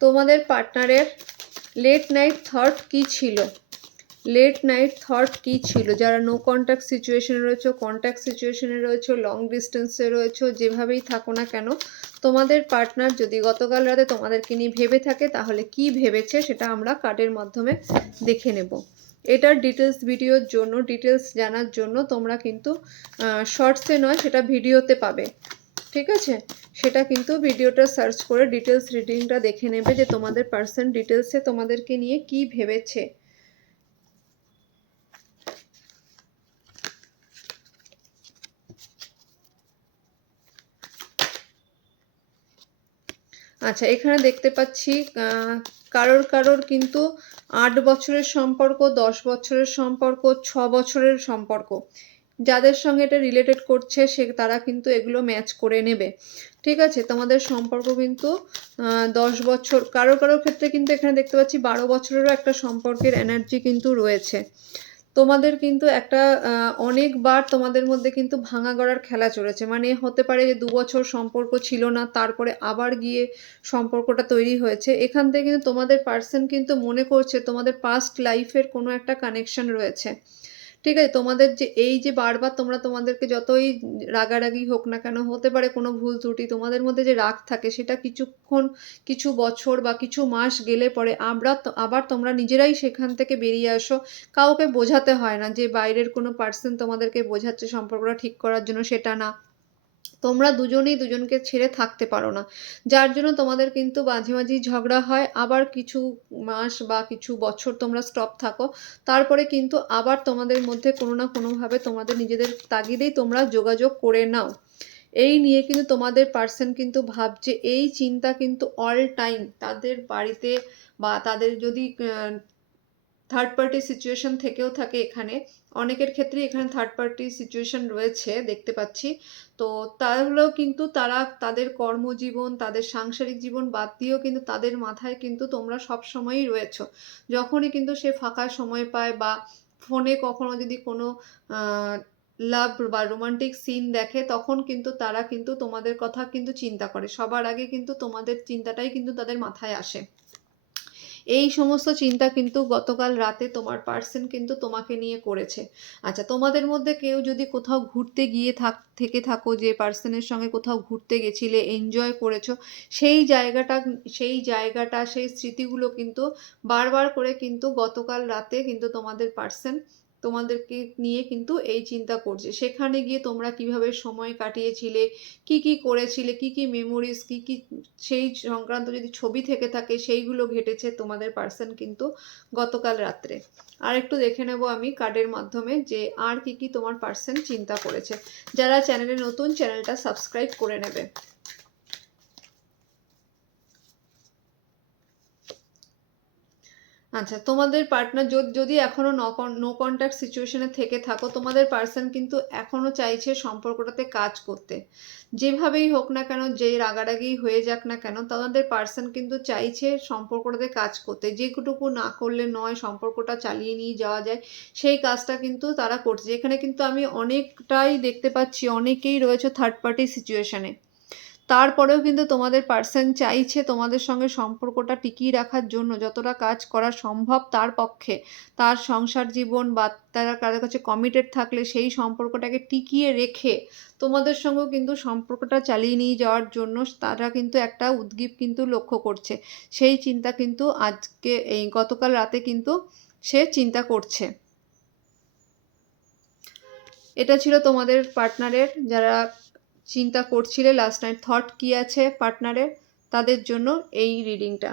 তোমাদের পার্টনারের late night thought কী ছিল, লেট নাইট থট কী ছিল? যারা নো কন্ট্যাক্ট সিচুয়েশনে রয়েছে, কন্ট্যাক্ট সিচুয়েশনে রয়েছে, লং ডিস্টেন্সে রয়েছে, যেভাবেই থাকো না কেন, তোমাদের পার্টনার যদি গতকাল রাতে তোমাদেরকে নিয়ে ভেবে থাকে তাহলে কি ভেবেছে সেটা আমরা কার্ডের মাধ্যমে দেখে নেব। এটার ডিটেলস ভিডিওর জন্য, ডিটেলস জানার জন্য তোমরা কিন্তু শর্টসে নয়, সেটা ভিডিওতে পাবে, ঠিক আছে? সেটা কিন্তু ভিডিওটা সার্চ করে ডিটেলস রিডিংটা দেখে নেবে যে তোমাদের পার্সন ডিটেলসে তোমাদেরকে নিয়ে কি ভেবেছে। আচ্ছা, এখানে দেখতে পাচ্ছি কারোর কিন্তু 8 বছরের সম্পর্ক, 10 বছরের সম্পর্ক, 6 বছরের সম্পর্ক, যাদের সঙ্গে এটা রিলেটেড করছে তারা কিন্তু এগুলো ম্যাচ করে নেবে, ঠিক আছে? তোমাদের সম্পর্ক কিন্তু 10 বছর, কারোর ক্ষেত্রে কিন্তু এখানে দেখতে পাচ্ছি 12 বছরেরও একটা সম্পর্কের এনার্জি কিন্তু রয়েছে। তোমাদের কিন্তু একটা অনেকবার তোমাদের মধ্যে কিন্তু ভাঙা গড়ার খেলা চলেছে, মানে হতে পারে যে 2 বছর সম্পর্ক ছিল না, তারপরে আবার গিয়ে সম্পর্কটা তৈরি হয়েছে। এখান থেকে কিন্তু তোমাদের পার্সন কিন্তু মনে করছে তোমাদের পাস্ট লাইফের কোনো একটা কানেকশন রয়েছে, ঠিক আছে? তোমাদের যে এই যে বারবার তোমরা তোমাদেরকে যতই রাগারাগি হোক না কেন, হতে পারে কোনো ভুল ত্রুটি, তোমাদের মধ্যে যে রাগ থাকে সেটা কিছুক্ষণ, কিছু বছর বা কিছু মাস গেলে পরে আবার তোমরা নিজেরাই সেখান থেকে বেরিয়ে আসো। কাউকে বোঝাতে হয় না যে বাইরের কোনো পার্সন তোমাদেরকে বোঝাচ্ছে সম্পর্কটা ঠিক করার জন্য, সেটা না। তোমরা দুজনেই দুজনকে ছেড়ে থাকতে পারো না, যার জন্য তোমাদের কিন্তু মাঝে মাঝেই ঝগড়া হয়, আবার কিছু মাস বা কিছু বছর তোমরা স্টপ থাকো, তারপরে কিন্তু আবার তোমাদের মধ্যে কোনো না কোনোভাবে তোমাদের নিজেদের তাগিদেই তোমরা যোগাযোগ করে নাও। এই নিয়ে কিন্তু তোমাদের পার্সন কিন্তু ভাবছে, এই চিন্তা কিন্তু অল টাইম তাদের বাড়িতে, বা তাদের যদি থার্ড পার্টি সিচুয়েশন থেকেও থাকে, এখানে অনেকের ক্ষেত্রে এখানে থার্ড পার্টি সিচুয়েশন রয়েছে দেখতে পাচ্ছি, তো তাহলেও কিন্তু তারা তাদের কর্মজীবন, তাদের সাংসারিক জীবন বাদ দিয়েও কিন্তু তাদের মাথায় কিন্তু তোমরা সব সময়ই রয়েছো। যখনই কিন্তু সে ফাঁকা সময় পায় বা ফোনে কখনো যদি কোনো লাভ বা রোমান্টিক সিন দেখে, তখন কিন্তু তারা কিন্তু তোমাদের কথা কিন্তু চিন্তা করে, সবার আগে কিন্তু তোমাদের চিন্তাটাই কিন্তু তাদের মাথায় আসে। এই সমস্ত চিন্তা কিন্তু গতকাল রাতে তোমার পার্সন কিন্তু তোমাকে নিয়ে করেছে। আচ্ছা, তোমাদের মধ্যে কেউ যদি কোথাও ঘুরতে গিয়ে থেকে থাকো, যে পার্সনের সঙ্গে কোথাও ঘুরতে গেছিলে, এনজয় করেছো, সেই জায়গাটা সেই স্মৃতিগুলো কিন্তু বারবার করে কিন্তু গতকাল রাতে কিন্তু তোমাদের পার্সন তোমাদেরকে নিয়ে কিন্তু এই চিন্তা করছে। সেখানে গিয়ে তোমরা কিভাবে সময় কাটিয়েছিলে, কি কি করেছিলে, কি কি মেমোরিজ, কি কি সেই সংক্রান্ত যদি ছবি থেকে থাকে সেইগুলো ঘটেছে তোমাদের পার্সন কিন্তু গতকাল রাত্রে। আর একটু দেখে নেব আমি কার্ডের মাধ্যমে যে আর কি কি তোমার পার্সন চিন্তা করেছে। যারা চ্যানেলে নতুন, চ্যানেলটা সাবস্ক্রাইব করে নেবে। আচ্ছা, তোমাদের পার্টনার যদি এখনো নো কন্ট্যাক্ট সিচুয়েশনে থেকে থাকো, তোমাদের পার্সন কিন্তু এখনো চাইছে সম্পর্কটাতে কাজ করতে। যেভাবেই হোক না কেন, যে রাগারাগি হয়ে যাক না কেন, তোমাদের পার্সন কিন্তু চাইছে সম্পর্কটাতে কাজ করতে। যেটুকু না করলে নয়, সম্পর্কটা চালিয়ে নিয়ে যাওয়া যায়, সেই কাজটা কিন্তু তারা করছে। এখানে কিন্তু আমি অনেকটাই দেখতে পাচ্ছি অনেকেই রয়েছে থার্ড পার্টি সিচুয়েশনে, তারপরেও কিন্তু তোমাদের পার্সন চাইছে তোমাদের সঙ্গে সম্পর্কটা টিকিয়ে রাখার জন্য যতটা কাজ করা সম্ভব তার পক্ষে, তার সংসার জীবন বা তারা কারোর কাছে কমিটেড থাকলে সেই সম্পর্কটাকে টিকিয়ে রেখে তোমাদের সঙ্গেও কিন্তু সম্পর্কটা চালিয়ে নিয়ে যাওয়ার জন্য তারা কিন্তু একটা উদ্গীপ কিন্তু লক্ষ্য করছে। সেই চিন্তা কিন্তু আজকে এই গতকাল রাতে কিন্তু সে চিন্তা করছে। এটা ছিল তোমাদের পার্টনারের, যারা চিন্তা করছিলে লাস্ট নাইট থট কী আছে পার্টনারের, তাদের জন্য এই রিডিংটা।